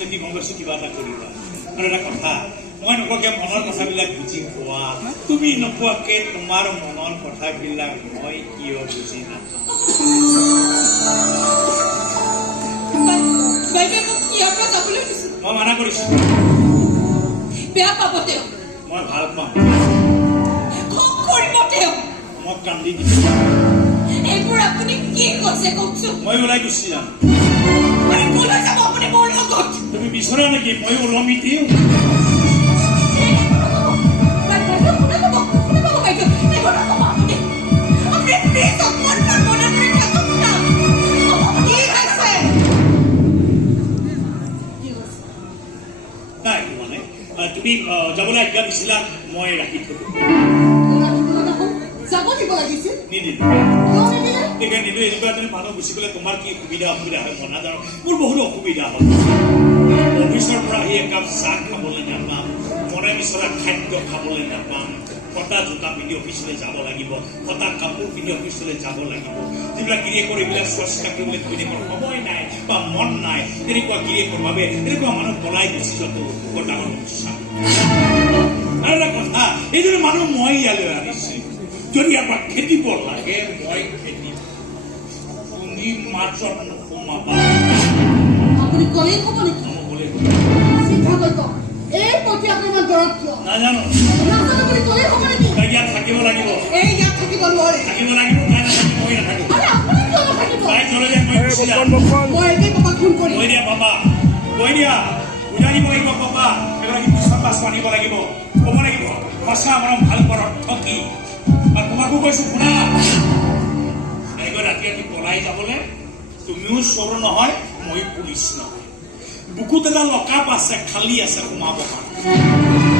নীতি ভংগছি কিবা এটা কৰিবা আৰু এটা কথা মই নোকোৱাকে মনৰ কথাবিলাক বুজি পোৱা তুমি নোকোৱাকে তোমাৰ মনৰ কথাবিলাক মই কিয় বুজি নাপাওঁ মই মানা কৰিছো বেয়া পাব তেওঁ মই ভাল পাম কৰিব তেওঁ মই কান্দি দিছো এইবোৰ আপুনি কি কৈছে কওকচোন মই ওলাই গুচি যাম কলৈ যাব আপুনি মোৰ লগত তুমি বিচৰা নেকি মই ওলমি দিওঁ নাই মানে তুমি যাবলৈ আজ্ঞা দিছিলা মই ৰাখি থলো যাব দিব লাগিছিল নিদিলো নিদিলো এনেকুৱা তুমি মানুহ গুচি গ'লে তোমাৰ কি সুবিধা অসুবিধা হয় মই নাজানো মোৰ বহুতো অসুবিধা হ'ল অফিচৰ পৰা আহি একাপ চাহ খাবলৈ নাপাম মনে বিচৰা খাদ্য খাবলৈ নাপাম ফটা জোতা পিন্ধি অফিচলৈ যাব লাগিব ফটা কাপোৰ পিন্ধি অফিচলৈ যাব লাগিব যিবিলাক গিৰিয়েকৰ এইবিলাক চোৱা কৰিবলৈ ঘৈণীয়েকৰ সময় নাই বা মন নাই তেনেকুৱা গিৰিয়েকৰ বাবে এনেকুৱা মানুহ পলাই গুচি যোৱাটো বৰ ডাঙৰ সমস্যা আৰু এটা কথা এইদৰে মানুহ মই ইয়ালৈ আনিছো যদি আমাক খেদিব লাগে মই খেদিম তুমি মাত্ৰ নোসোমাবা আপুনি ক'লেই ক'ব নেকি ক'লে চিন্তা কৰিব এই প্ৰতি আপোনাৰ দৰৱ কিয় নাজানো আপুনি ক'লেই হ'ব নেকি ইয়াত থাকিব লাগিব এই ইয়াত থাকিব নোৱাৰে থাকিব লাগিব তাই নাথাকিব মই নাথাকিব আপুনি কিয় নাথাকিব তাই চলে যায় মই গুচি যাম মই একেই পাপাক ফোন কৰিম কৈ দিয়া পাপা কৈ দিয়া বুজাই দিব লাগিব পাপা এগৰাকী বিশ্বাস আনিব লাগিব ক'ব লাগিব সঁচা আমাৰ ভাল কৰ অৰ্থ কি আৰু তোমাকো কৈছো শুনা এনেকৈ ৰাতি ৰাতি পলাই যাবলৈ তুমিও চোৰ নহয় মই পুলিচ নহয় বুকুত এটা লকাপ আছে খালী আছে সোমাব পাৰা